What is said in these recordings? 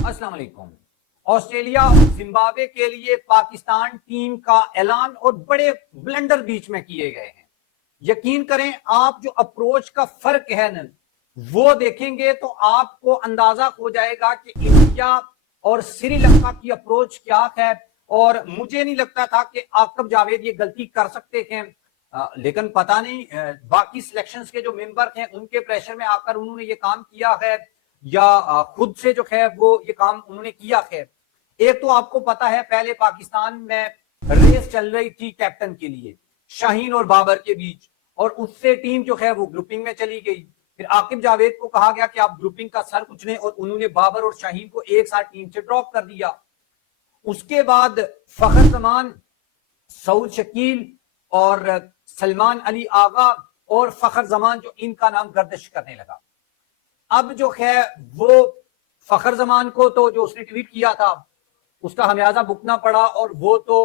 अस्सलाम वालेकुम। Australia Zimbabwe के लिए पाकिस्तान टीम का ऐलान और बड़े ब्लंडर बीच में किए गए हैं। यकीन करें, आप जो अप्रोच का फर्क है ना, वो देखेंगे तो आपको अंदाजा हो जाएगा कि इंडिया और श्रीलंका की अप्रोच क्या है। और मुझे नहीं लगता था कि आकिब जावेद ये गलती कर सकते हैं, लेकिन पता नहीं बाकी सिलेक्शंस के जो मेंबर हैं उनके प्रेशर में आकर उन्होंने ये काम किया है या खुद से जो है वो ये काम उन्होंने किया है। एक तो आपको पता है, पहले पाकिस्तान में रेस चल रही थी कैप्टन के लिए शाहीन और बाबर के बीच, और उससे टीम जो है वो ग्रुपिंग में चली गई। फिर आकिब जावेद को कहा गया कि आप ग्रुपिंग का सर कुछ नहीं, और उन्होंने बाबर और शाहीन को एक साथ टीम से ड्रॉप कर दिया। उसके बाद फखर जमान, सऊद शकील और सलमान अली आगा और फखर जमान, जो इनका नाम गर्दिश करने लगा। अब जो है वो फखर जमान को तो जो उसने ट्वीट किया था उसका हमेयाजा भुगतना पड़ा, और वो तो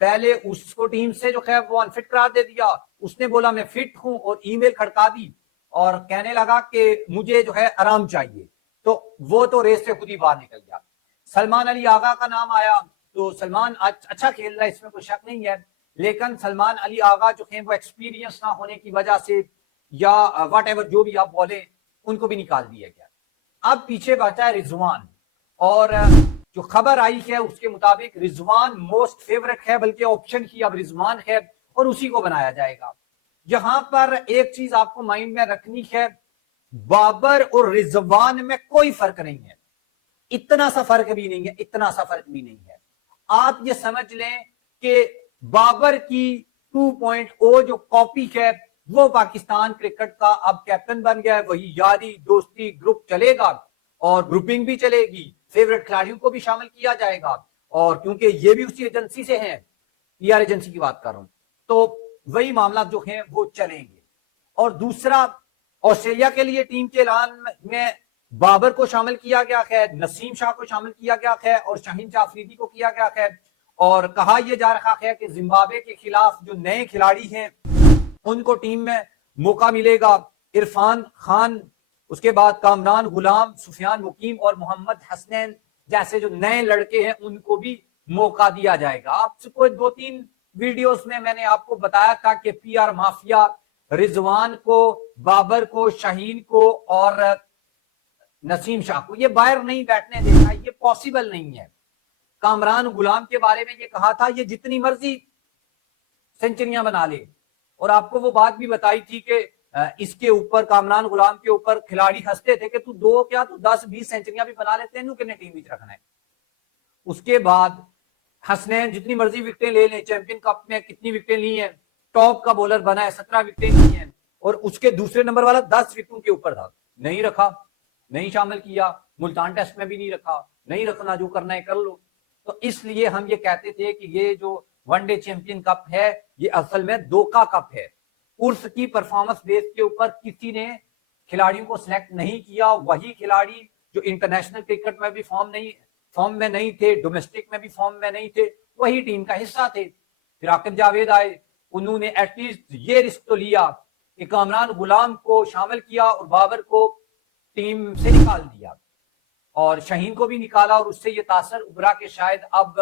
पहले उसको टीम से जो है वो अनफिट करार दे दिया। उसने बोला मैं फिट हूं और ईमेल खड़का दी और कहने लगा कि मुझे जो है आराम चाहिए। तो वो तो रेस से खुद ही बाहर निकल गया। सलमान अली आगा का नाम आया तो सलमान अच्छा खेल रहा है, इसमें कोई शक नहीं है, लेकिन सलमान अली आगा जो है वो एक्सपीरियंस ना होने की वजह से या वट एवर जो भी आप बोले, उनको भी निकाल दिया गया। अब पीछे बचा है रिजवान, और जो खबर आई है उसके मुताबिक रिजवान मोस्ट फेवरेट है, बल्कि ऑप्शन ही अब रिजवान है और उसी को बनाया जाएगा। यहां पर एक चीज आपको माइंड में रखनी है, बाबर और रिजवान में कोई फर्क नहीं है, इतना सा फर्क भी नहीं है, इतना सा फर्क भी नहीं है। आप ये समझ लें कि बाबर की 2.0 जो कॉपी है वो पाकिस्तान क्रिकेट का अब कैप्टन बन गया है। वही यारी दोस्ती ग्रुप चलेगा और ग्रुपिंग भी चलेगी, फेवरेट खिलाड़ियों को भी शामिल किया जाएगा, और क्योंकि ये भी उसी एजेंसी से हैं, पीआर एजेंसी की बात कर रहा हूं, तो वही मामला जो है वो चलेंगे। और दूसरा, ऑस्ट्रेलिया के लिए टीम के ऐलान में बाबर को शामिल किया गया है, नसीम शाह को शामिल किया गया है और शाहीन शाह अफरीदी को किया गया है। और कहा यह जा रहा है कि जिम्बाब्वे के खिलाफ जो नए खिलाड़ी हैं उनको टीम में मौका मिलेगा। इरफान खान, उसके बाद कामरान गुलाम, सुफियान मुकीम और मोहम्मद हसनैन जैसे जो नए लड़के हैं उनको भी मौका दिया जाएगा। आपको 2-3 वीडियोस में मैंने आपको बताया था कि पीआर माफिया रिजवान को, बाबर को, शाहीन को और नसीम शाह को ये बाहर नहीं बैठने देगा, ये पॉसिबल नहीं है। कामरान गुलाम के बारे में ये कहा था ये जितनी मर्जी सेंचुरियां बना ले, और आपको वो बात भी बताई थी कि इसके ऊपर, कामरान गुलाम के ऊपर खिलाड़ी हंसते थे कि तू 2 क्या तू 10-20 सेंचुरियां भी बना लेते हैं, कितने टीम में रखना है। उसके बाद हसनैन जितनी मर्जी विकेटें ले लें, चैंपियन कप में कितनी विकेटें ली हैं, टॉप का बॉलर बना है, 17 विकेटें ली हैं, और उसके दूसरे नंबर वाला 10 विकेटों के ऊपर था, नहीं रखा, नहीं शामिल किया, मुल्तान टेस्ट में भी नहीं रखा, नहीं रखना, जो करना है कर लो। तो इसलिए हम ये कहते थे कि ये जो वनडे चैंपियन कप है ये असल में धोखा कप है। उर्स की परफॉर्मेंस बेस के ऊपर किसी ने खिलाड़ियों को सिलेक्ट नहीं किया, वही खिलाड़ी जो इंटरनेशनल क्रिकेट में भी फॉर्म में नहीं थे, डोमेस्टिक में भी फॉर्म में नहीं थे, वही टीम का हिस्सा थे। फिर आकिब जावेद आए, उन्होंने एटलीस्ट ये रिस्क तो लिया कि कामरान गुलाम को शामिल किया और बाबर को टीम से निकाल दिया और शाहीन को भी निकाला, और उससे ये तासर उभरा कि शायद अब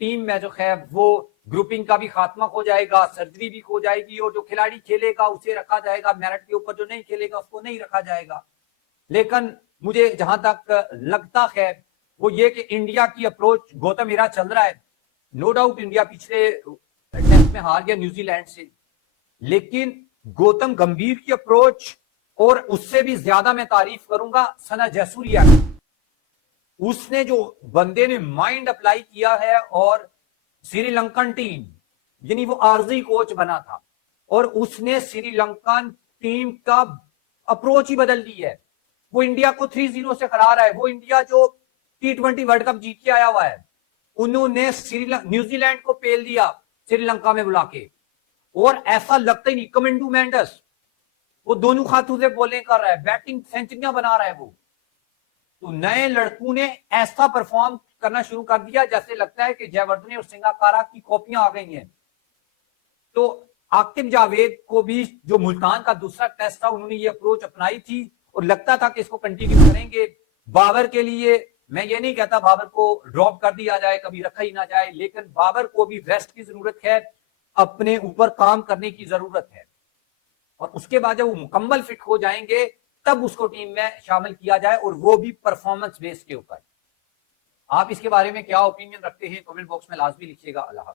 टीम में जो है वो ग्रुपिंग का भी खात्मा हो जाएगा, सर्जरी भी हो जाएगी, और जो खिलाड़ी खेलेगा उसे रखा जाएगा मेरिट के ऊपर, जो नहीं खेलेगा उसको नहीं रखा जाएगा। लेकिन मुझे जहां तक लगता है वो ये कि इंडिया की अप्रोच गौतम हीरा चल रहा है। नो डाउट इंडिया पिछले टेस्ट में हार गया न्यूजीलैंड से, लेकिन गौतम गंभीर की अप्रोच, और उससे भी ज्यादा मैं तारीफ करूंगा सना जयसूर्या की। उसने जो बंदे ने माइंड अप्लाई किया है, और श्रीलंकन टीम, यानी वो आरजी कोच बना था और उसने श्रीलंकन टीम का अप्रोच ही बदल दी है। वो इंडिया को 3-0 से हरा रहा है। वो इंडिया जो T20 वर्ल्ड कप जीत के आया हुआ है, उन्होंने न्यूजीलैंड को पेल दिया श्रीलंका में बुला के, और ऐसा लगता ही नहीं। कमेंडू मेंडस वो दोनों खातों से बॉलिंग कर रहा है, बैटिंग सेंचुरियां बना रहा है वो। तो नए लड़कों ने ऐसा परफॉर्म करना शुरू कर दिया जैसे लगता है कि जयवर्धने और सिंगाकारा की कॉपियां आ गई हैं। तो आकिब जावेद को भी जो मुल्तान का दूसरा टेस्ट था, उन्होंने ये अप्रोच अपनाई थी और लगता था कि इसको कंटिन्यू करेंगे। बाबर के लिए मैं ये नहीं कहता बाबर को ड्रॉप कर दिया जाए, कभी रखा ही ना जाए, लेकिन बाबर को भी रेस्ट की जरूरत है, अपने ऊपर काम करने की जरूरत है, और उसके बाद जब वो मुकम्मल फिट हो जाएंगे तब उसको टीम में शामिल किया जाए, और वो भी परफॉर्मेंस बेस के ऊपर। आप इसके बारे में क्या ओपिनियन रखते हैं कमेंट बॉक्स में लाजमी लिखिएगा। अल्लाह।